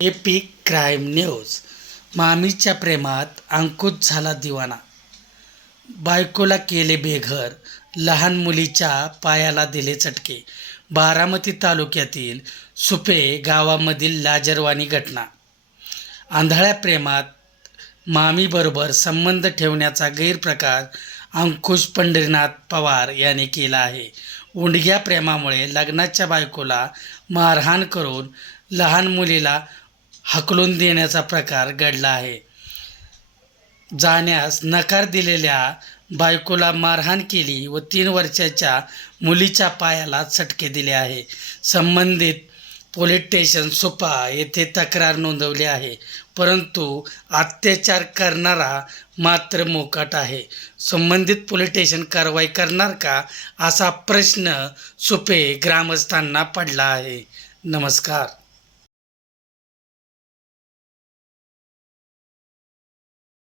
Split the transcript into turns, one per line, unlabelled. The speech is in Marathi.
एपी क्राईम न्यूज मामीच्या प्रेमात अंकुश झाला दिवाना बायकोला केले बेघर लहान मुलीच्या पायाला दिले चटके. बारामती तालुक्यातील सुपे गावामधील लाजरवाणी घटना. आंधळ्या प्रेमात मामीबरोबर संबंध ठेवण्याचा गैरप्रकार अंकुश पंढरीनाथ पवार याने केला आहे. उंडग्या प्रेमामुळे लग्नाच्या बायकोला मारहाण करून लहान मुलीला हकलून देण्याचा प्रकार घडला आहे. जाण्यास नकार दिलेल्या बायकोला मारहाण केली व तीन वर्षाच्या मुलीच्या पायाला चटके दिले आहे. संबंधित पोलीस स्टेशन सुपा येथे तक्रार नोंदवली आहे. परंतु अत्याचार करणारा मात्र मोकाट आहे. संबंधित पोलीस स्टेशन कारवाई करणार का असा प्रश्न सुपे ग्रामस्थांना पडला आहे. नमस्कार.